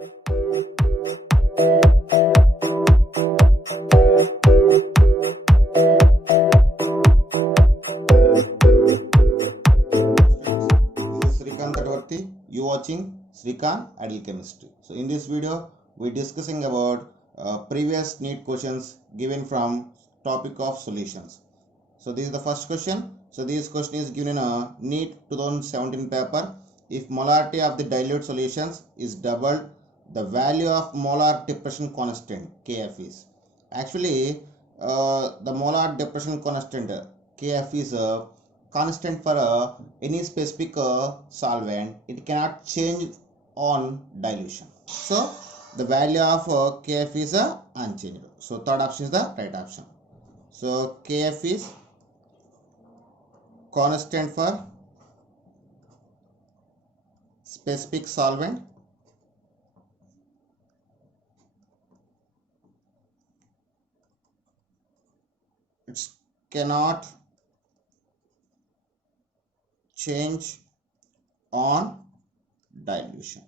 You watching Srikant Ideal Chemistry. So in this video we discussing about previous NEET questions given from topic of solutions. So this is the first question. So this question is given in a NEET 2017 paper. If molarity of the dilute solutions is doubled, the value of molar depression constant Kf is. Actually the molar depression constant Kf is a constant for any specific solvent. It cannot change on dilution. So the value of Kf is unchangeable. So third option is the right option. So Kf is constant for specific solvent. It cannot change on dilution.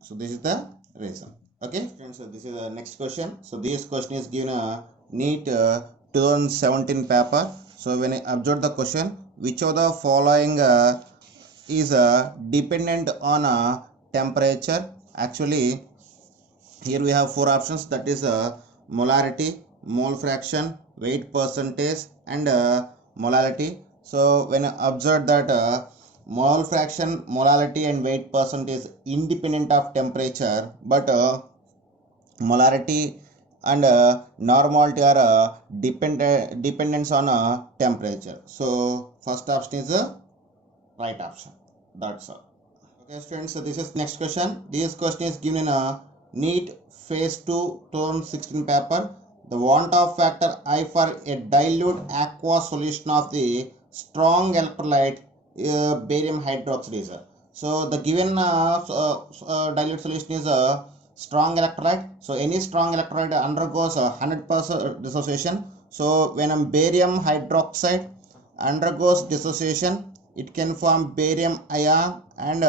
So this is the reason. Okay, so this is the next question. So this question is given a NEET 2017 paper. So when I observe the question, which of the following is dependent on temperature? Actually here we have four options, that is molarity, mole fraction, weight percentage and molality. So when I observe that mole fraction, molality and weight percentage independent of temperature, but molarity and normality are dependence on temperature. So first option is the right option. That's all. Okay students, so this is next question. This question is given in a NEET phase 2 2016 paper. The want of factor I for a dilute aqueous solution of the strong electrolyte barium hydroxide is. So the given dilute solution is a strong electrolyte. So any strong electrolyte undergoes 100% dissociation. So when barium hydroxide undergoes dissociation, it can form barium ion and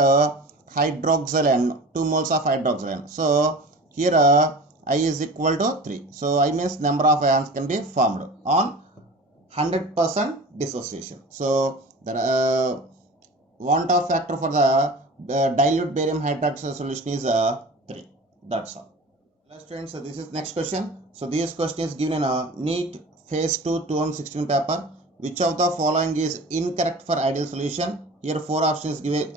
hydroxyl ion, 2 moles of hydroxyl ion. So here I is equal to 3. So I means number of ions can be formed on 100% dissociation. So the want of factor for the dilute barium hydroxide solution is 3. That's all. Students, so this is next question. So this question is given in a NEET phase 2 2016 paper. Which of the following is incorrect for ideal solution? Here four options given.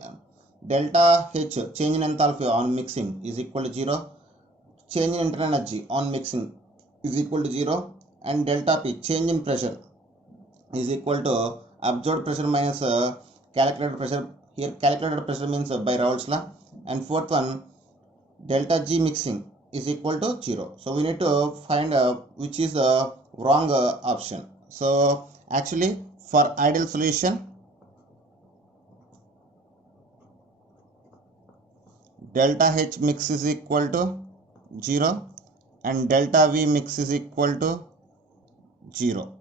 Delta H, change in enthalpy on mixing, is equal to 0. Change in internal energy on mixing is equal to 0. And delta P, change in pressure, is equal to absorbed pressure minus calculated pressure. Here calculated pressure means by Raoult's law. And fourth one, delta G mixing is equal to 0. So we need to find which is the wrong option. So actually for ideal solution, delta H mix is equal to 0 and delta V mix is equal to 0.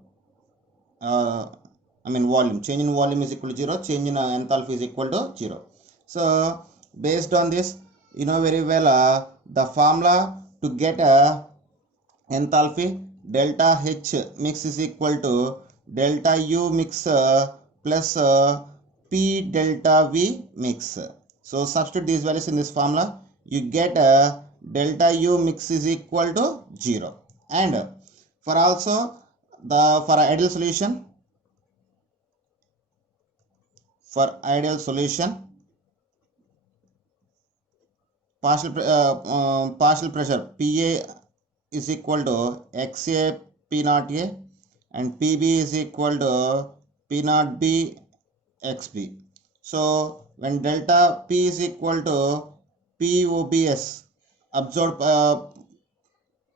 Volume, change in volume is equal to 0, change in enthalpy is equal to 0. So based on this, you know very well the formula to get enthalpy, delta H mix is equal to delta U mix plus P delta V mix. So substitute these values in this formula, you get delta U mix is equal to 0. And for also for ideal solution, partial pressure PA is equal to XA P naught A and PB is equal to P naught B XB. So when delta P is equal to POBS, absorbed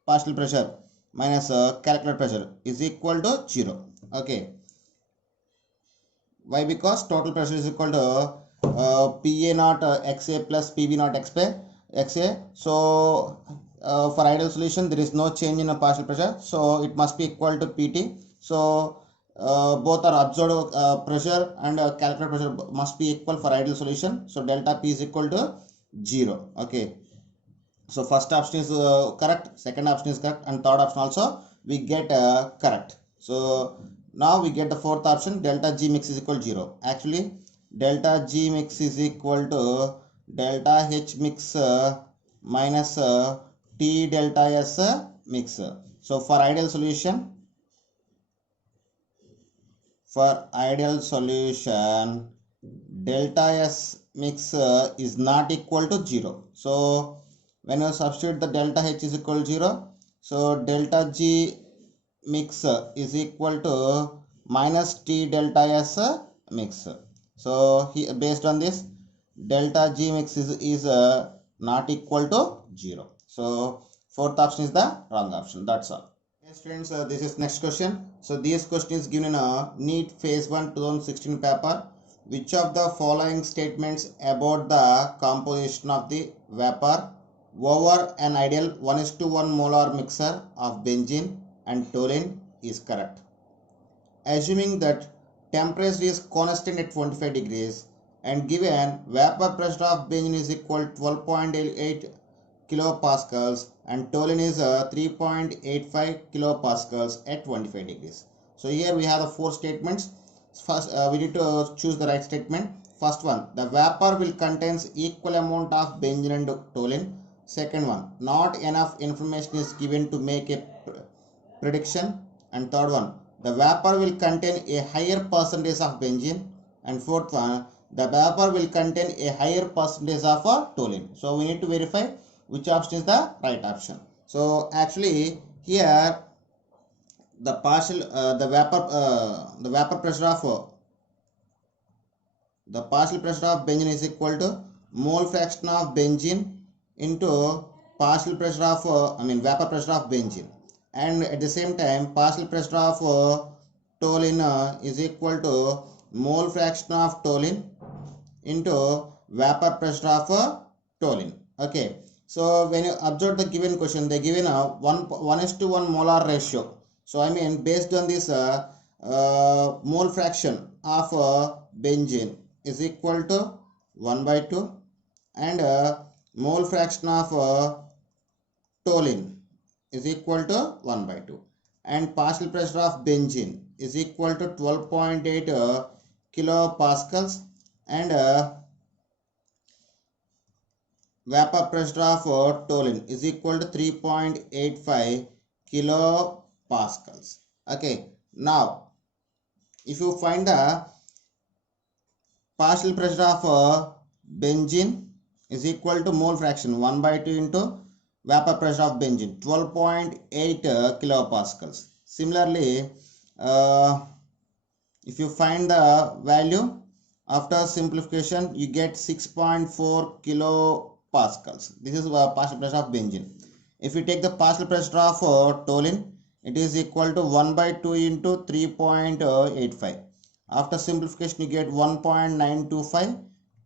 partial pressure minus calculated pressure, is equal to 0. Okay. Why? Because total pressure is equal to PA naught XA plus PB naught XA. So for ideal solution there is no change in a partial pressure, so it must be equal to PT. So both are absorbed pressure and calculated pressure must be equal for ideal solution. So delta P is equal to 0. Okay. So first option is correct, second option is correct, and third option also we get correct. So now we get the fourth option, delta G mix is equal to 0. Actually, delta G mix is equal to delta H mix minus T delta S mix. So for ideal solution, delta S mix is not equal to 0. So when you substitute the delta H is equal to 0, so delta G mix is equal to minus T delta S mix. So based on this, delta G mix is not equal to 0. So fourth option is the wrong option. That's all. Okay, students, this is next question. So this question is given in a NEET Phase 1 2016 paper. Which of the following statements about the composition of the vapor over an ideal 1:1 molar mixture of benzene and toluene is correct? Assuming that temperature is constant at 25 degrees and given vapor pressure of benzene is equal to 12.8 kilopascals and toluene is 3.85 kilopascals at 25 degrees. So here we have the four statements. First, we need to choose the right statement. First one, the vapor will contains equal amount of benzene and toluene. Second one, not enough information is given to make a prediction. And third one, the vapor will contain a higher percentage of benzene. And fourth one, the vapor will contain a higher percentage of toluene. So we need to verify which option is the right option. So actually here the vapor pressure of benzene is equal to mole fraction of benzene into partial pressure of vapor pressure of benzene, and at the same time partial pressure of toluene is equal to mole fraction of toluene into vapor pressure of toluene. Okay, so when you observe the given question, they given a 1:1 molar ratio. So based on this mole fraction of benzene is equal to 1/2 and mole fraction of toluene is equal to 1/2 and partial pressure of benzene is equal to 12.8 kilopascals and vapor pressure of toluene is equal to 3.85 kilopascals. Okay, now if you find the partial pressure of benzene is equal to mole fraction 1/2 into vapor pressure of benzene 12.8 kilopascals. Similarly, if you find the value after simplification, you get 6.4 kilopascals. This is partial pressure of benzene. If you take the partial pressure of toluene, it is equal to 1/2 into 3.85. After simplification, you get 1.925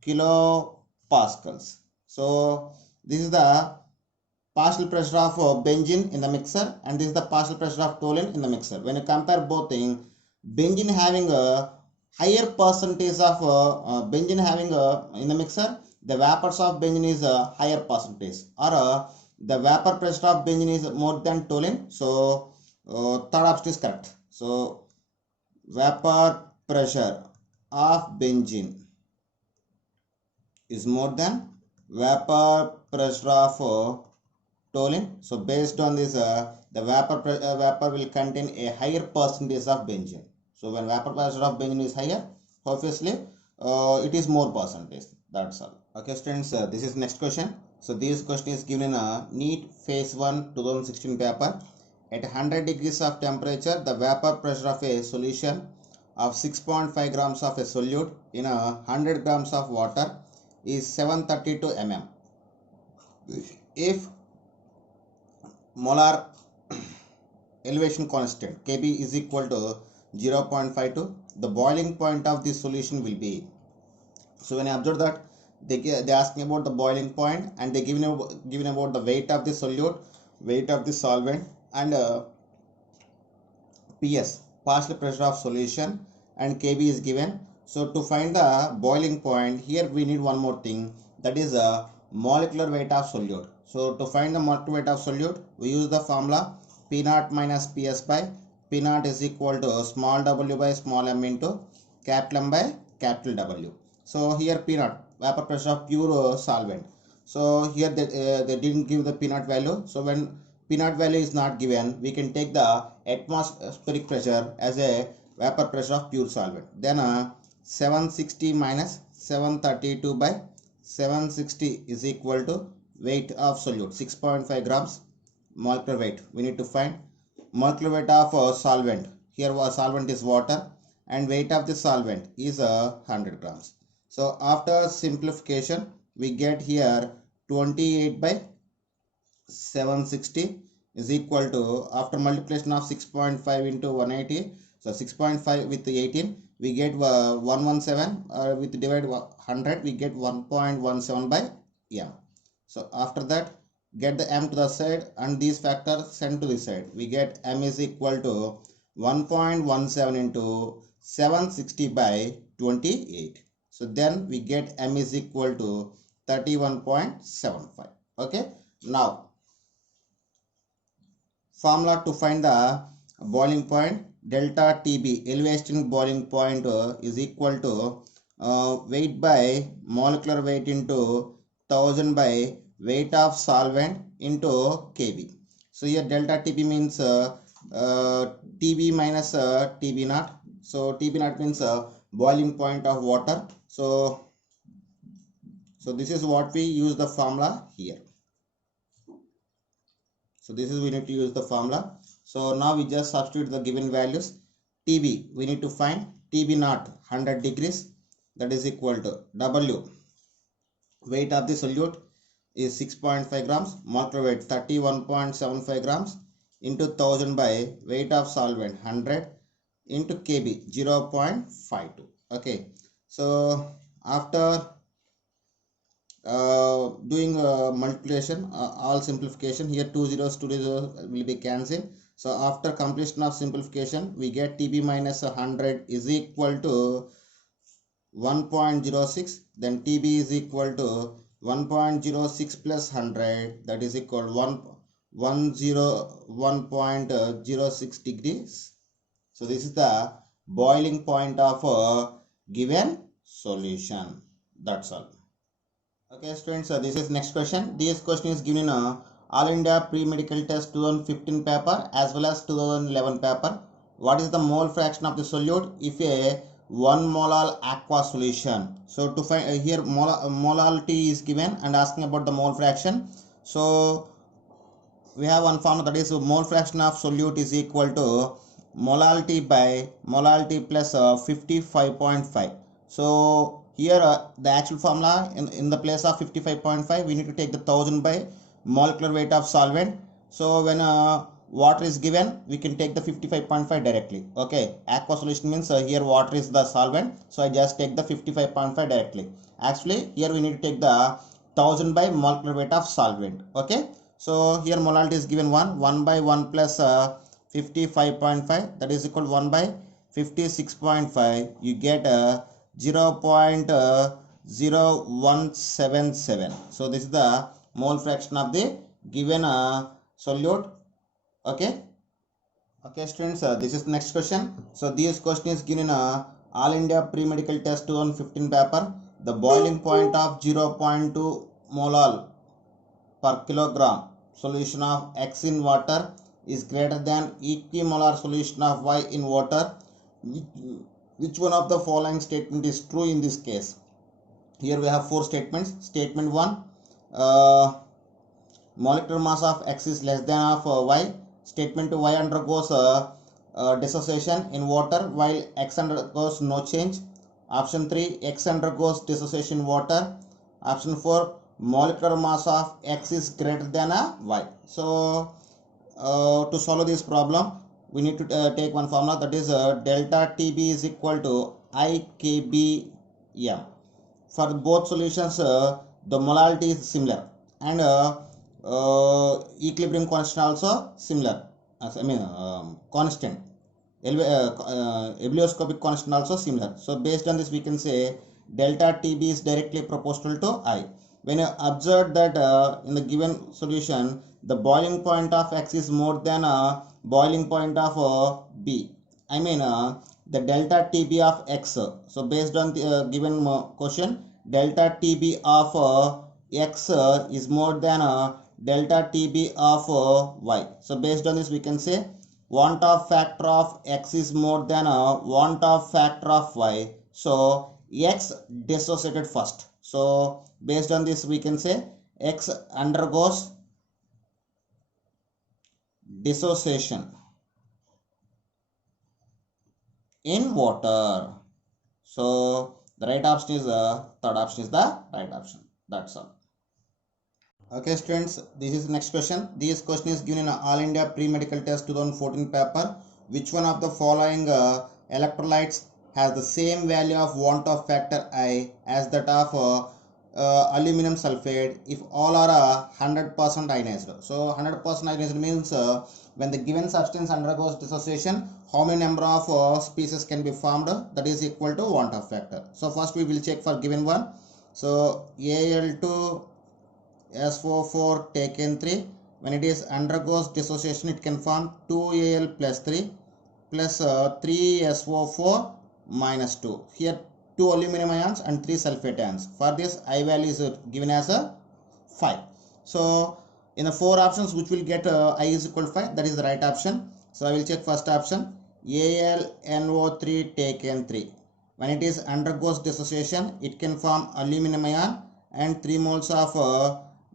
kilopascals. So this is the partial pressure of benzene in the mixer, and this is the partial pressure of toluene in the mixer. When you compare both things, benzene having a higher percentage of benzene having in the mixer, the vapors of benzene is a higher percentage, or the vapor pressure of benzene is more than toluene. So third option is correct. So vapor pressure of benzene is more than vapor pressure of toluene. So based on this, the vapor will contain a higher percentage of benzene. So when vapor pressure of benzene is higher, obviously it is more percentage. That's all. Okay, students, this is next question. So this question is given in a NEET Phase 1 2016 paper. At 100 degrees of temperature, the vapor pressure of a solution of 6.5 grams of a solute in 100 grams of water is 732 mm. If molar elevation constant Kb is equal to 0.52, the boiling point of this solution will be. So when I observe that, they asking about the boiling point, and they given about the weight of the solute, weight of the solvent, and PS, partial pressure of solution, and Kb is given. So to find the boiling point, here we need one more thing, that is molecular weight of solute. So to find the molecular weight of solute, we use the formula P naught minus Ps by P naught is equal to small w by small m into capital M by capital W. So here P naught, vapor pressure of pure solvent. So here they didn't give the P naught value. So when P naught value is not given, we can take the atmospheric pressure as a vapor pressure of pure solvent. Then 760 minus 732 by 760 is equal to weight of solute 6.5 grams molecular weight. We need to find molecular weight of solvent. Here solvent is water and weight of the solvent is 100 grams. So after simplification we get here 28 by 760 is equal to, after multiplication of 6.5 into 180, so 6.5 with 18 we get 117, with divide 100 we get 1.17 by m. So after that get the m to the side and these factors send to the side. We get m is equal to 1.17 into 760 by 28. So then we get m is equal to 31.75. Okay, now formula to find the boiling point, delta TB, elevation boiling point, is equal to weight by molecular weight into 1000 by weight of solvent into kb. So here delta TB means TB minus TB naught. So TB naught means boiling point of water. So this is what we use the formula here. So this is we need to use the formula. So now we just substitute the given values. TB we need to find TB naught 100 degrees, that is equal to W, weight of the solute is 6.5 grams, molecular weight 31.75 grams into 1000 by weight of solvent 100 into kb 0.52. Okay, so after doing multiplication, all simplification, here 2 zeros will be cancelled. So after completion of simplification we get TB minus 100 is equal to 1.06, then TB is equal to 1.06 plus 100, that is equal to 1.06 degrees. So this is the boiling point of a given solution. That's all. Okay students, this is next question. This question is given in All India Pre-Medical Test 2015 paper as well as 2011 paper. What is the mole fraction of the solute if a 1 molar aqua solution? So to find here molality is given and asking about the mole fraction. So we have one formula, that is mole fraction of solute is equal to molality by molality plus 55.5. So here the actual formula in the place of 55.5 we need to take the 1000 by molecular weight of solvent. So when water is given we can take the 55.5 directly. Okay, aqua solution means here water is the solvent, so I just take the 55.5 directly. Actually here we need to take the 1000 by molecular weight of solvent. Okay, so here molality is given 1 by 1 plus 55.5, that is equal to 1 by 56.5. you get 0.0177. So this is the mole fraction of the given solute. Okay students, this is next question. So this question is given in All India Pre-Medical Test 2015 paper. The boiling point of 0.2 molal per kilogram solution of X in water is greater than equimolar solution of Y in water. Which one of the following statement is true in this case? Here we have four statements. Statement 1, molecular mass of X is less than of Y. Statement 2, Y undergoes dissociation in water while X undergoes no change. Option 3, X undergoes dissociation in water. Option 4, molecular mass of X is greater than Y. So to solve this problem we need to take one formula, that is delta TB is equal to IKBM. For both solutions the molality is similar and equilibrium constant also similar, constant, ebullioscopic constant also similar. So based on this we can say delta TB is directly proportional to I. when you observe that in the given solution, the boiling point of X is more than boiling point of B. I mean the delta TB of X. So based on the given question, delta TB of X is more than delta TB of Y. So based on this we can say want of factor of X is more than want of factor of Y. So X dissociated first. So based on this we can say X undergoes dissociation in water. So the right option is third option is the right option. That's all. Okay students, this is the next question. This question is given in All India Pre-Medical Test 2014 paper. Which one of the following electrolytes has the same value of want of factor I as that of aluminum sulfate if all are 100% ionized? So 100% ionized means when the given substance undergoes dissociation, how many number of species can be formed? That is equal to want of factor. So first we will check for given one. So Al2 SO4 taken 3, when it is undergoes dissociation it can form 2Al plus 3 plus 3SO4 minus 2. Here 2 aluminum ions and 3 sulfate ions. For this I value is given as a 5. So in the 4 options which will get I is equal to 5, that is the right option. So I will check first option, AlNO3 taken 3. When it is undergoes dissociation it can form aluminum ion and 3 moles of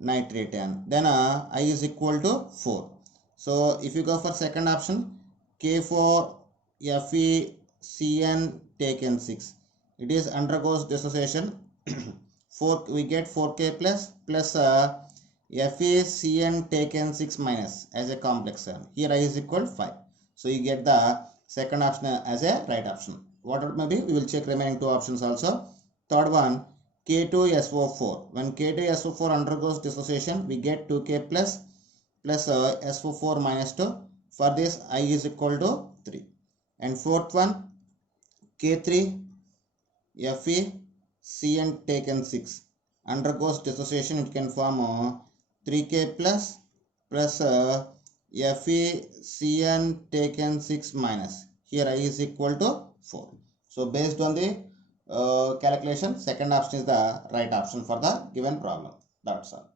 nitrate ion. Then I is equal to 4. So if you go for second option, K4FeCN taken 6. It is undergoes dissociation. 4 we get 4K plus FeCN taken 6 minus as a complex ion. Here I is equal to 5. So you get the second option as a right option. What it may be, we will check remaining 2 options also. Third one, K2SO4. When K2SO4 undergoes dissociation, we get 2K plus SO4 minus 2. For this, I is equal to 3. And fourth one, K3FeCN taken 6. Undergoes dissociation, it can form 3K plus FeCN taken 6 minus. Here I is equal to 4. So based on the calculation, second option is the right option for the given problem. That's all.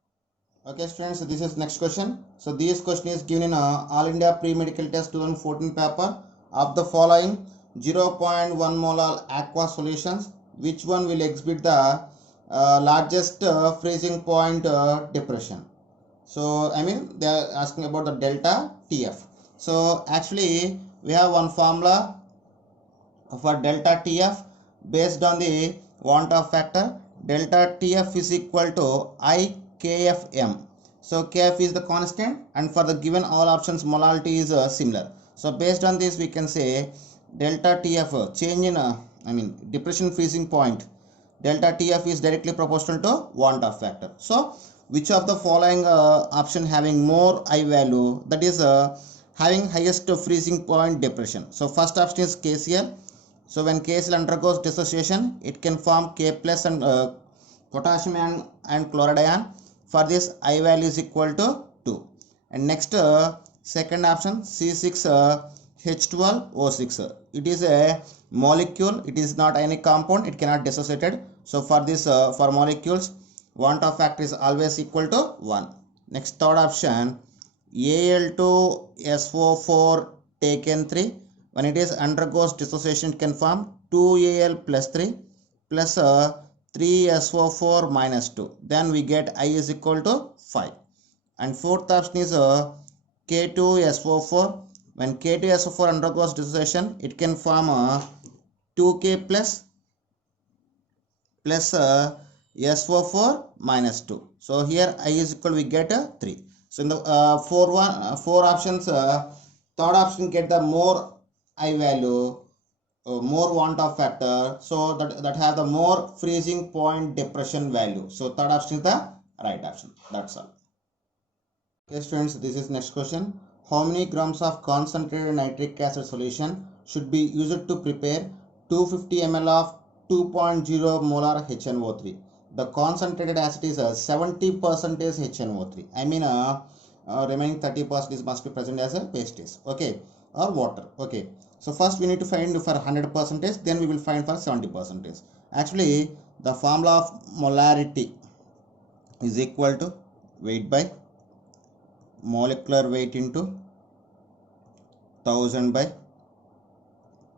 Okay students, so this is next question. So this question is given in All India Pre-Medical Test 2014 paper. Of the following 0.1 molar aqua solutions, which one will exhibit the largest freezing point depression? So I mean they are asking about the delta TF. So actually we have one formula for delta TF based on the want of factor. Delta TF is equal to IKFM. So KF is the constant and for the given all options molality is similar. So based on this we can say delta TF change in depression freezing point, delta TF is directly proportional to want of factor. So which of the following option having more I value, that is having highest freezing point depression? So first option is KCl. So when KCl undergoes dissociation, it can form K plus and potassium and chloride ion. For this I value is equal to 2. And next second option C6H12O6. It is a molecule, it is not any compound, it cannot dissociated. So for this for molecules want of factor is always equal to 1. Next third option, Al2SO4 taken 3. When it is undergoes dissociation it can form 2Al plus 3 plus 3SO4 minus 2. Then we get I is equal to 5. And fourth option is K2SO4. When K2SO4 undergoes dissociation it can form 2K plus SO4 minus 2. So here I is equal, we get 3. So in the four options, third option get the more I value, more want of factor, so that have the more freezing point depression value. So third option is the right option. That's all. Okay students, this is next question. How many grams of concentrated nitric acid solution should be used to prepare 250 ml of 2.0 molar HNO3? the concentrated acid is 70% HNO3. I mean remaining 30% must be present as a wastage, okay, or water, okay. So first we need to find for 100%, then we will find for 70%. Actually the formula of molarity is equal to weight by molecular weight into 1000 by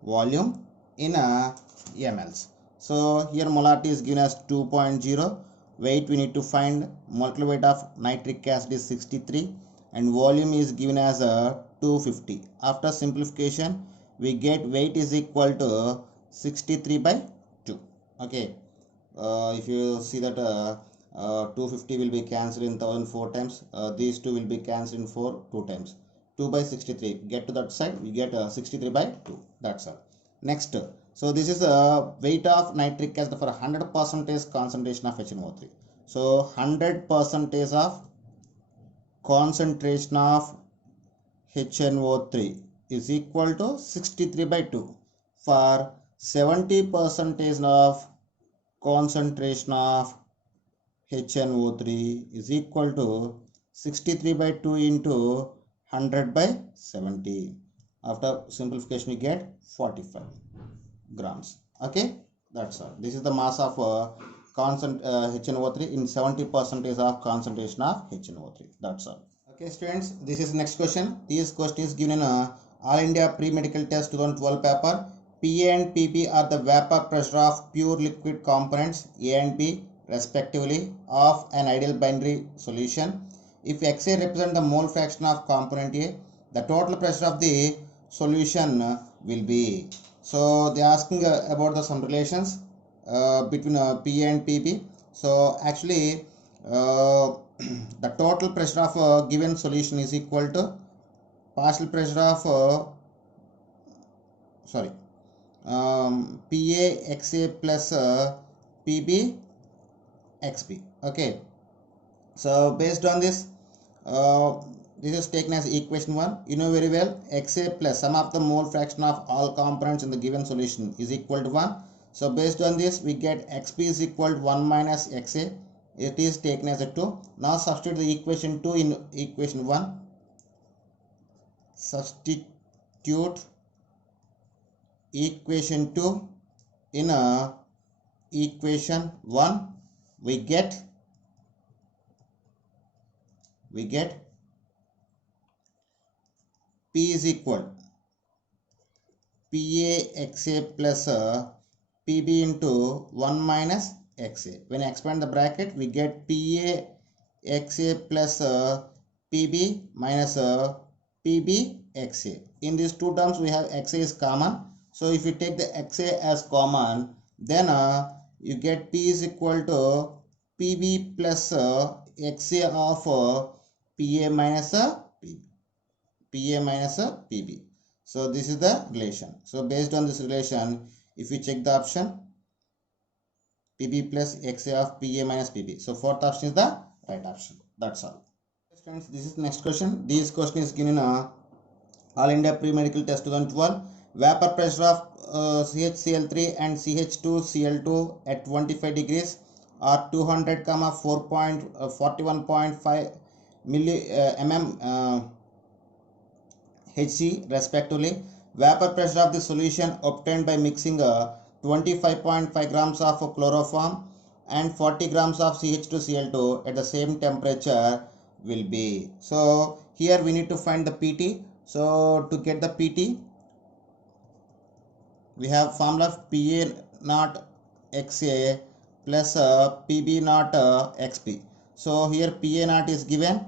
volume in mLs. So here molarity is given as 2.0, weight we need to find, molecular weight of nitric acid is 63 and volume is given as 250. After simplification we get weight is equal to 63 by 2, okay. If you see that 250 will be cancelled in 1004 times, these two will be cancelled in 2 times. 2 by 63, get to that side, we get 63 by 2, that's all. Next, so this is the weight of nitric acid for 100% concentration of HNO3. So 100% of concentration of HNO3 is equal to 63 by 2. For 70% of concentration of HNO3 is equal to 63 by 2 into 100 by 70. After simplification we get 45 grams, okay, that's all. This is the mass of HNO3 in 70% of concentration of HNO3, that's all. Okay students, this is next question. This question is given in All India Pre-Medical Test 2012 paper. PA and PP are the vapor pressure of pure liquid components A and B respectively of an ideal binary solution. If XA represents the mole fraction of component A, the total pressure of the solution will be. So they are asking about the some relations between PA and PP. So actually the total pressure of a given solution is equal to partial pressure of PA XA plus PB XB, okay. So based on this, this is taken as equation 1. You know very well, XA plus sum of the mole fraction of all components in the given solution is equal to 1. So based on this we get XB is equal to 1 minus XA. It is taken as a 2. Now substitute the equation 2 in equation 1. Substitute equation 2 in equation 1. We get P is equal PA XA plus PB into 1 minus XA. When I expand the bracket, we get PA XA plus PB minus PB XA. In these two terms, we have XA is common. So if you take the XA as common, then you get P is equal to PB plus XA of PA minus PB. PA minus PB. So this is the relation. So based on this relation, if we check the option, PB plus XA of PA minus PB. So fourth option is the right option. That's all. Friends, this is the next question. This question is given in All India Pre-Medical Test 2012. Vapor pressure of CHCl3 and CH2Cl2 at 25 degrees or 200, 41.5 mm Hg respectively. Vapor pressure of the solution obtained by mixing 25.5 grams of chloroform and 40 grams of CH2Cl2 at the same temperature will be. So here we need to find the PT. So to get the PT, we have formula of PA naught XA plus PB naught XB. So here PA naught is given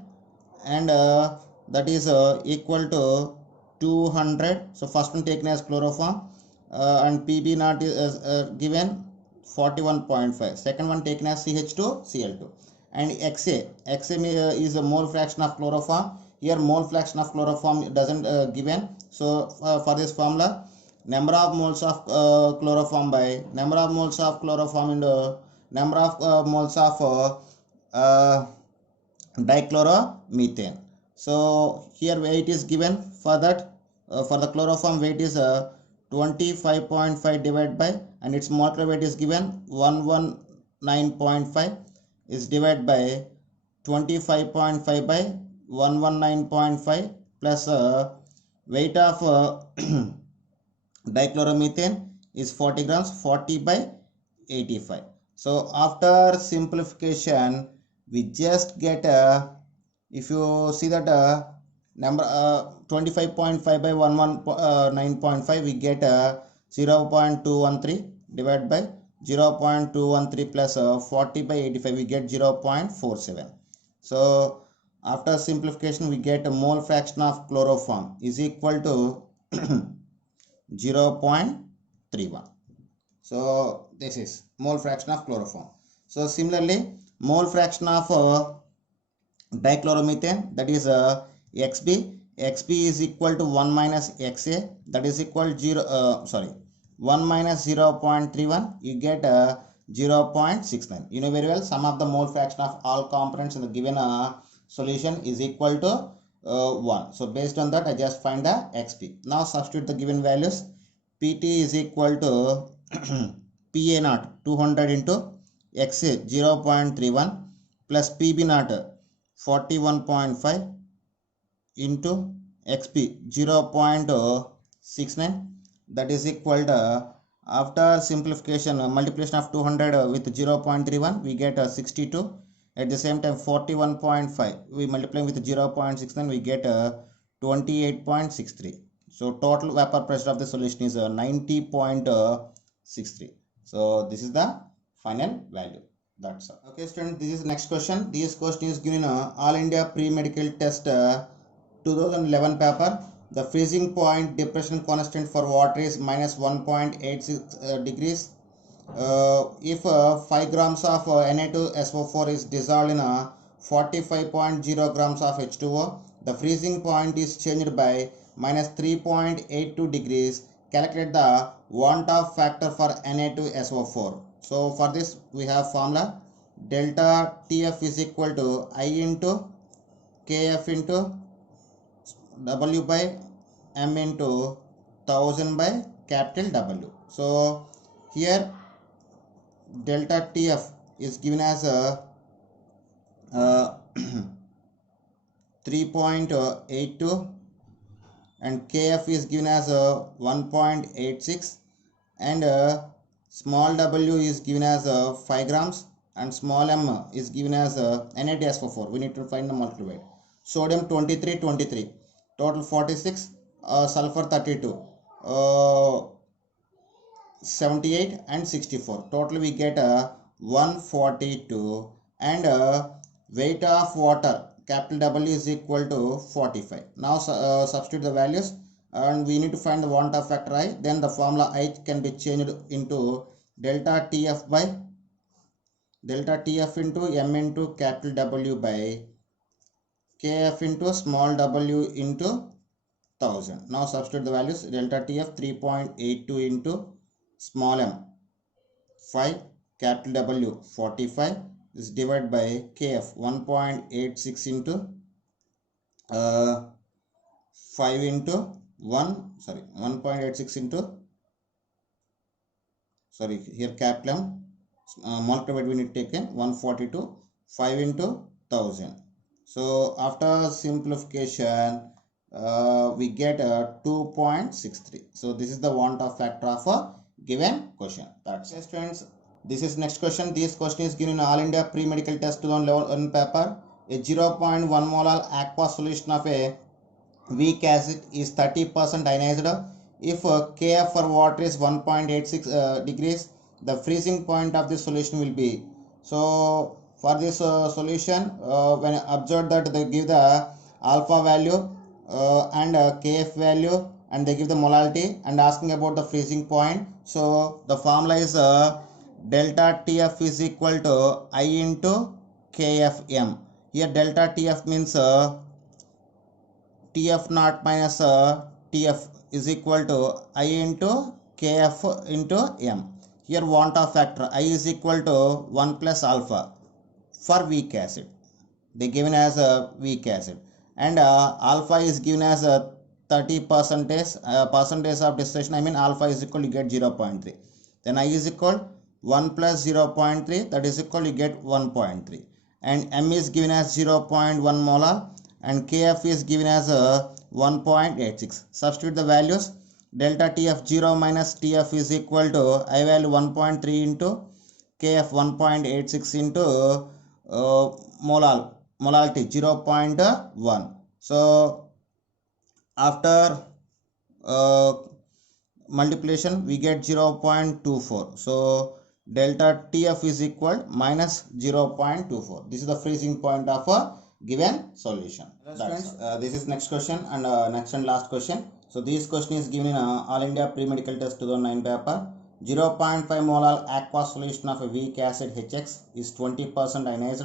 and that is equal to 200. So first one taken as chloroform and PB naught is given 41.5. Second one taken as CH2Cl2 and XA is a mole fraction of chloroform. Here mole fraction of chloroform doesn't given. So for this formula, number of moles of chloroform by number of moles of chloroform into number of moles of dichloromethane. So here weight is given for that. For the chloroform weight is 25.5 divided by, and its molecular weight is given 11 9.5 is divided by 25.5 by 119.5 plus weight of dichloromethane is 40 grams, 40 by 85. So after simplification we just get if you see that number 25.5 by 119.5 we get 0.213 divided by 0.213 plus 40 by 85 we get 0.47. So after simplification we get a mole fraction of chloroform is equal to 0.31. So this is mole fraction of chloroform. So similarly mole fraction of dichloromethane, that is xb is equal to 1 minus xa, that is equal to 1 minus 0.31, you get 0.69. You know very well sum of the mole fraction of all components in the given solution is equal to 1. So based on that I just find the xp. Now substitute the given values. pt is equal to pa naught 200 into xa 0.31 plus pb naught 41.5 into xp 0.69, that is equal to, after simplification multiplication of 200 with 0.31 we get 62. At the same time 41.5 we multiply with 0.69 we get 28.63. So total vapor pressure of the solution is 90.63. So this is the final value. That's all. Okay students, this is next question. This question is given All India Pre-Medical Test 2011 paper. The freezing point depression constant for water is minus 1.86 degrees. If 5 grams of Na2SO4 is dissolved in 45.0 grams of H2O, the freezing point is changed by minus 3.82 degrees. Calculate the want-off factor for Na2SO4. So for this we have formula delta TF is equal to I into KF into W by M into 1000 by capital W. So here delta TF is given as a 3.82 and KF is given as a 1.86 and small w is given as 5 grams and small m is given as Na2SO4. We need to find the molecular weight. Sodium 23, total 46, sulfur 32, 78 and 64. Total we get 142 and weight of water capital W is equal to 45. Now substitute the values and we need to find the want-off factor I. Then the formula I can be changed into delta TF by delta TF into M into capital W by KF into small w into 1000. Now substitute the values. Delta TF 3.82 into small m 5, capital W 45 is divided by KF 1.86 into 5 into 1.86 into here capital M molecular weight we need to take in 142, 5 into 1000. So after simplification we get 2.63. So this is the want-off factor of a given question. That's it, friends. This is next question. This question is given in All India Pre-Medical Test 2011 paper. A 0.1 molar aqueous solution of a weak acid is 30% ionized. If Kf for water is 1.86 degrees, the freezing point of this solution will be. So for this solution, when observed that they give the alpha value and Kf value and they give the molality and asking about the freezing point. So the formula is delta TF is equal to I into KFM. Here delta TF means TF naught minus TF is equal to I into KF into M. Here want-off factor I is equal to 1 plus alpha for weak acid. They given as a weak acid and alpha is given as a 30 percentage of distillation. I mean alpha is equal to get 0.3. Then I is equal 1 plus 0.3, that is equal, you get 1.3. And M is given as 0.1 molar and Kf is given as 1.86. Substitute the values. Delta Tf0 minus Tf is equal to I value 1.3 into Kf 1.86 into molality 0.1. So after multiplication we get 0.24. So delta Tf is equal minus 0.24. This is the freezing point of a given solution. Friends, this is next question and next and last question. So this question is given in All India Pre-Medical Test 2009 paper. 0.5 molar aqueous solution of a weak acid HX is 20% ionized.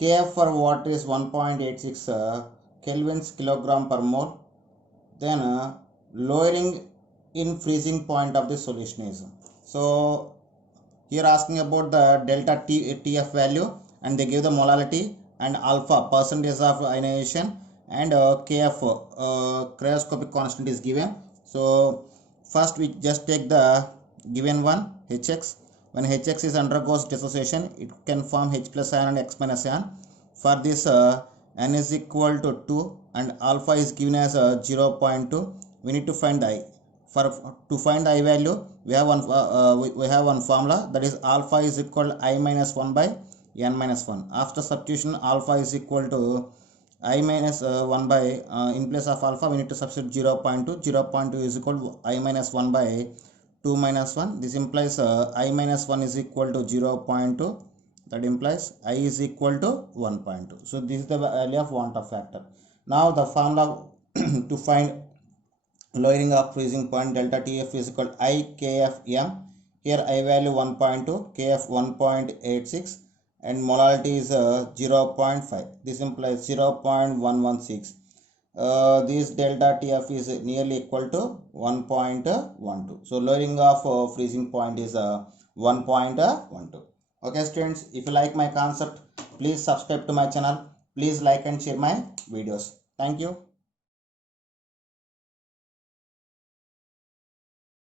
Kf for water is 1.86 kelvins kilogram per mole. Then lowering in freezing point of the solution is. So here asking about the delta Tf value, and they give the molality and alpha percentage of ionization, and Kf cryoscopic constant is given. So first we just take the given one, Hx. When Hx is undergoes dissociation, it can form H plus ion and X minus ion. For this n is equal to 2 and alpha is given as 0.2. We need to find I. To find I value, we have one formula, that is alpha is equal to I minus 1 by n minus 1. After substitution, alpha is equal to I minus 1 by in place of alpha we need to substitute 0.2. 0.2 is equal to I minus 1 by 2 minus 1. This implies I minus 1 is equal to 0.2. That implies I is equal to 1.2. So this is the value of want of factor. Now the formula to find lowering of freezing point, delta Tf is equal to I Kf m. Here I value 1.2, Kf 1.86 and molality is 0.5. This implies 0.116. This delta Tf is nearly equal to 1.12. So lowering of freezing point is 1.12. Okay students, if you like my concept, please subscribe to my channel. Please like and share my videos. Thank you.